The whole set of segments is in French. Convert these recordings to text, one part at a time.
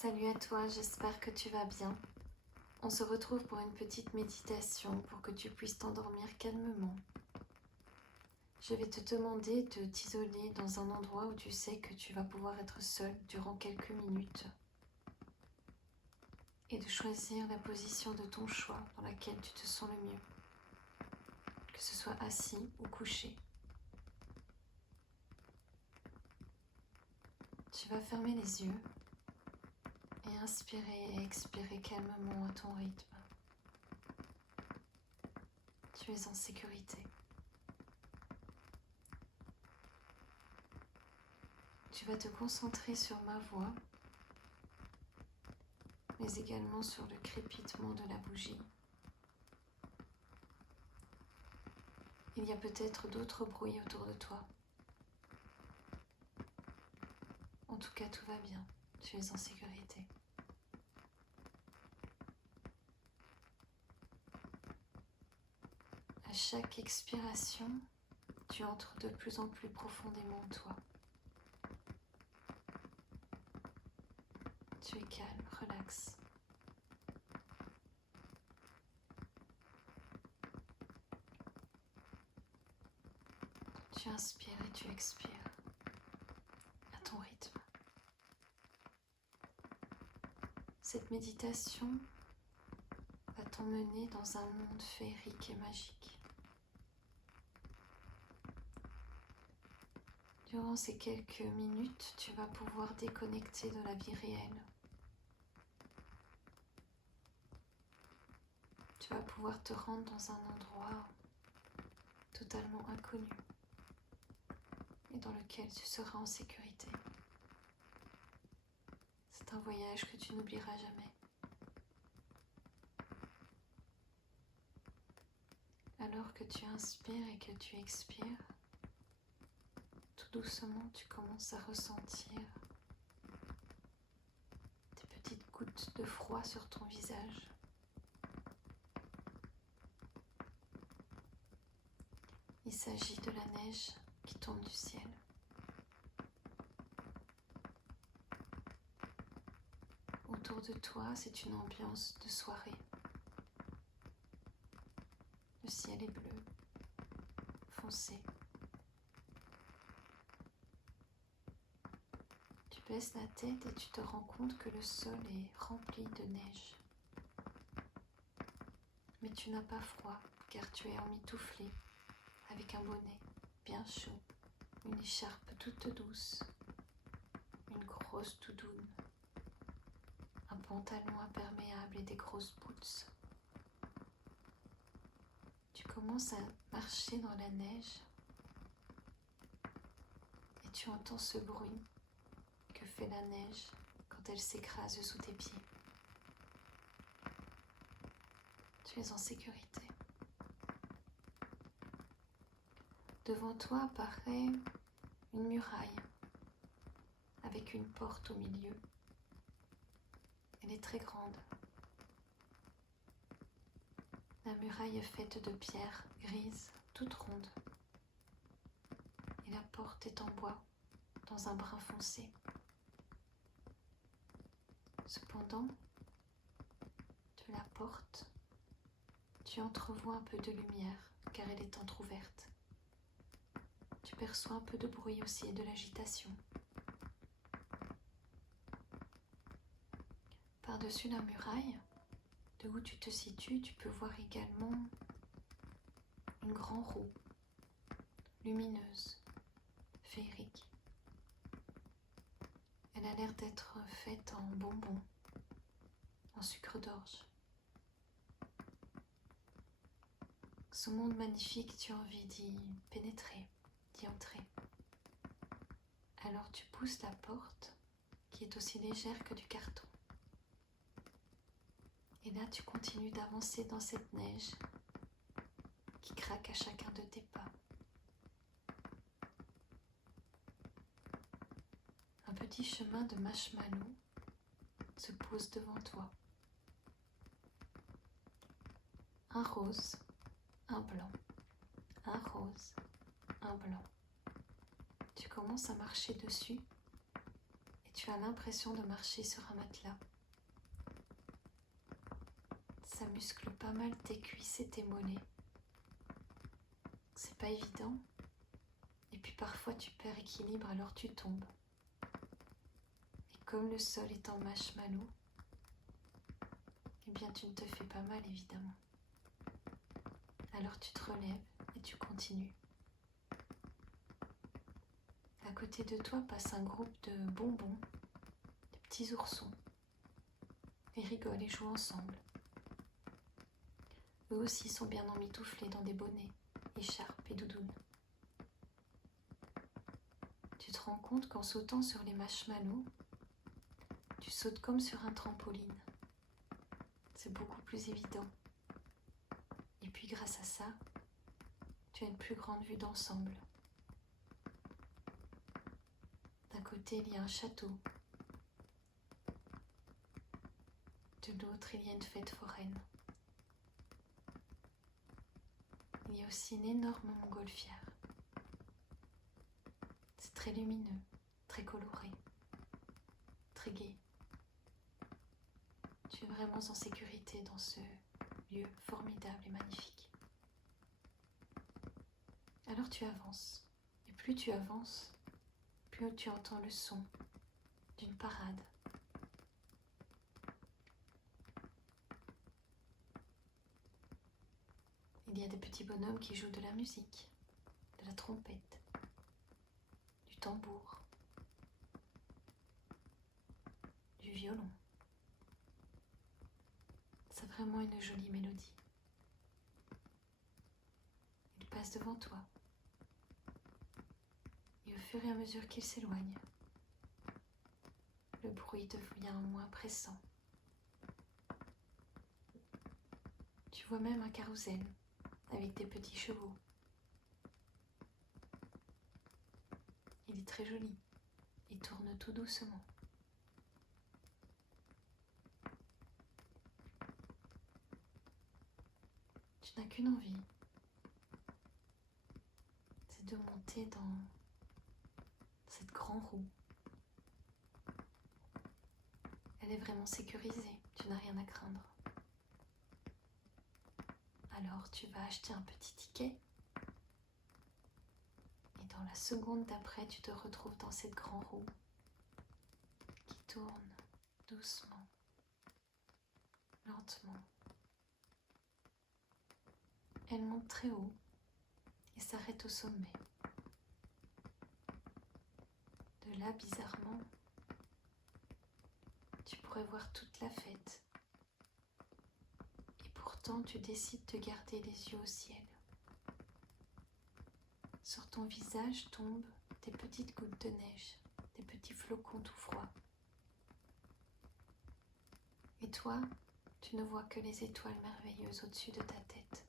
Salut à toi, j'espère que tu vas bien. On se retrouve pour une petite méditation pour que tu puisses t'endormir calmement. Je vais te demander de t'isoler dans un endroit où tu sais que tu vas pouvoir être seul durant quelques minutes et de choisir la position de ton choix dans laquelle tu te sens le mieux, que ce soit assis ou couché. Tu vas fermer les yeux et inspirer et expirer calmement à ton rythme. Tu es en sécurité. Tu vas te concentrer sur ma voix, mais également sur le crépitement de la bougie. Il y a peut-être d'autres bruits autour de toi. En tout cas, tout va bien. Tu es en sécurité. À chaque expiration, tu entres de plus en plus profondément en toi. Tu es calme, relax. Tu inspires et tu expires à ton rythme. Cette méditation va t'emmener dans un monde féerique et magique. Durant ces quelques minutes, tu vas pouvoir déconnecter de la vie réelle. Tu vas pouvoir te rendre dans un endroit totalement inconnu et dans lequel tu seras en sécurité. C'est un voyage que tu n'oublieras jamais. Alors que tu inspires et que tu expires, tout doucement tu commences à ressentir des petites gouttes de froid sur ton visage. Il s'agit de la neige qui tombe du ciel. Autour de toi, c'est une ambiance de soirée. Le ciel est bleu, foncé. Tu baisses la tête et tu te rends compte que le sol est rempli de neige. Mais tu n'as pas froid car tu es emmitouflé avec un bonnet bien chaud, une écharpe toute douce, une grosse doudoune, un pantalon imperméable et des grosses boots. Tu commences à marcher dans la neige et tu entends ce bruit que fait la neige quand elle s'écrase sous tes pieds. Tu es en sécurité. Devant toi apparaît une muraille avec une porte au milieu. Elle est très grande. La muraille est faite de pierres grises, toutes rondes. Et la porte est en bois, dans un brun foncé. Cependant, de la porte, tu entrevois un peu de lumière, car elle est entr'ouverte. Tu perçois un peu de bruit aussi et de l'agitation. Par-dessus la muraille, de où tu te situes, tu peux voir également une grande roue, lumineuse, féerique. Elle a l'air d'être faite en bonbons, en sucre d'orge. Ce monde magnifique, tu as envie d'y pénétrer, d'y entrer. Alors tu pousses la porte, qui est aussi légère que du carton. Et là, tu continues d'avancer dans cette neige qui craque à chacun de tes pas. Un petit chemin de marshmallow se pose devant toi. Un rose, un blanc, un rose, un blanc. Tu commences à marcher dessus et tu tu as l'impression de marcher sur un matelas. Ça muscle pas mal tes cuisses et tes mollets. C'est pas évident. Et puis parfois tu perds équilibre, alors tu tombes. Et comme le sol est en marshmallow, eh bien tu ne te fais pas mal évidemment. Alors tu te relèves et tu continues. À côté de toi passe un groupe de bonbons, de petits oursons. Ils rigolent et jouent ensemble. Eux aussi sont bien emmitouflés dans des bonnets, écharpes et doudounes. Tu te rends compte qu'en sautant sur les marshmallows, tu sautes comme sur un trampoline. C'est beaucoup plus évident. Et puis grâce à ça, tu as une plus grande vue d'ensemble. D'un côté, il y a un château. De l'autre, il y a une fête foraine. Il y a aussi une énorme montgolfière. C'est très lumineux, très coloré, très gai. Tu es vraiment en sécurité dans ce lieu formidable et magnifique. Alors tu avances. Et plus tu avances, plus tu entends le son d'une parade. Il y a des petits bonhommes qui jouent de la musique, de la trompette, du tambour, du violon. C'est vraiment une jolie mélodie. Ils passent devant toi. Et au fur et à mesure qu'ils s'éloignent, le bruit devient moins pressant. Tu vois même un carrousel avec des petits chevaux. Il est très joli. Il tourne tout doucement. Tu n'as qu'une envie, c'est de monter dans cette grande roue. Elle est vraiment sécurisée, tu n'as rien à craindre. Alors tu vas acheter un petit ticket et dans la seconde d'après, tu te retrouves dans cette grande roue qui tourne doucement, lentement. Elle monte très haut et s'arrête au sommet. De là, bizarrement, tu pourrais voir toute la fête. Et pourtant, tu décides de garder les yeux au ciel. Sur ton visage tombent des petites gouttes de neige, des petits flocons tout froids. Et toi, tu ne vois que les étoiles merveilleuses au-dessus de ta tête.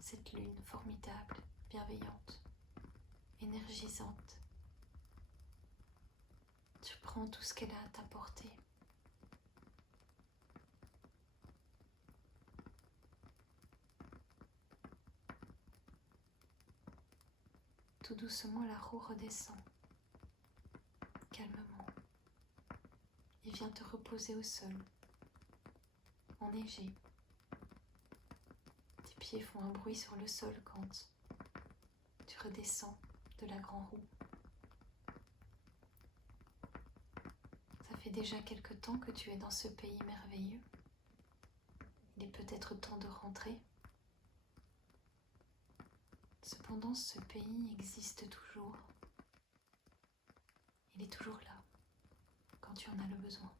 Cette lune formidable, bienveillante, énergisante. Tu prends tout ce qu'elle a à t'apporter. Tout doucement, la roue redescend, calmement, et vient te reposer au sol, enneigé. Tes pieds font un bruit sur le sol quand tu redescends de la grande roue. Ça fait déjà quelque temps que tu es dans ce pays merveilleux. Il est peut-être temps de rentrer. Cependant, ce pays existe toujours. Il est toujours là, quand tu en as le besoin.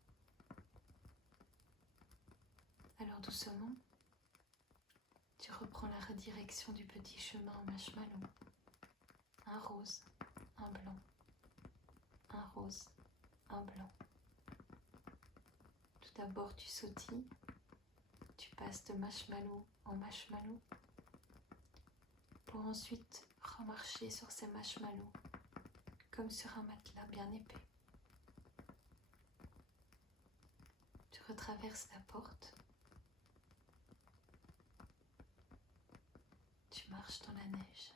Alors doucement, tu reprends la redirection du petit chemin en marshmallow. Un rose, un blanc. Un rose, un blanc. Tout d'abord, tu sautilles. Tu passes de marshmallow en marshmallow pour ensuite remarcher sur ces marshmallows comme sur un matelas bien épais. Tu retraverses la porte. Tu marches dans la neige.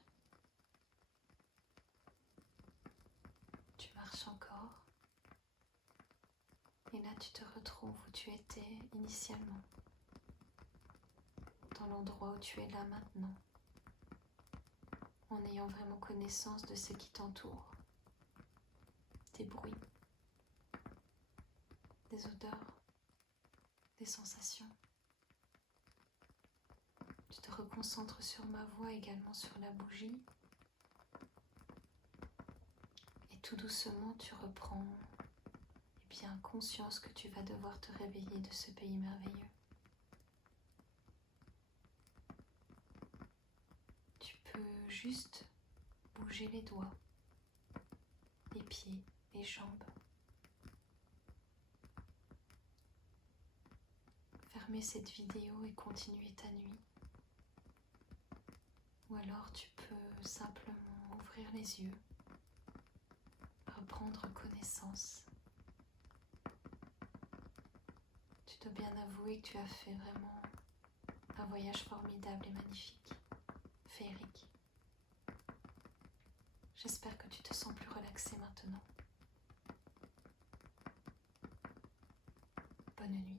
Tu marches encore Et là, tu te retrouves où tu étais initialement, dans l'endroit où tu es là maintenant, en ayant vraiment connaissance de ce qui t'entoure, des bruits, des odeurs, des sensations. Tu te reconcentres sur ma voix, également sur la bougie, et tout doucement tu reprends bien conscience que tu vas devoir te réveiller de ce pays merveilleux. Tu peux juste bouger les doigts, les pieds, les jambes. Fermer cette vidéo et continuer ta nuit. Ou alors tu peux simplement ouvrir les yeux, reprendre connaissance. Tu dois bien avouer que tu as fait vraiment un voyage formidable et magnifique, féerique. J'espère que tu te sens plus relaxé maintenant. Bonne nuit.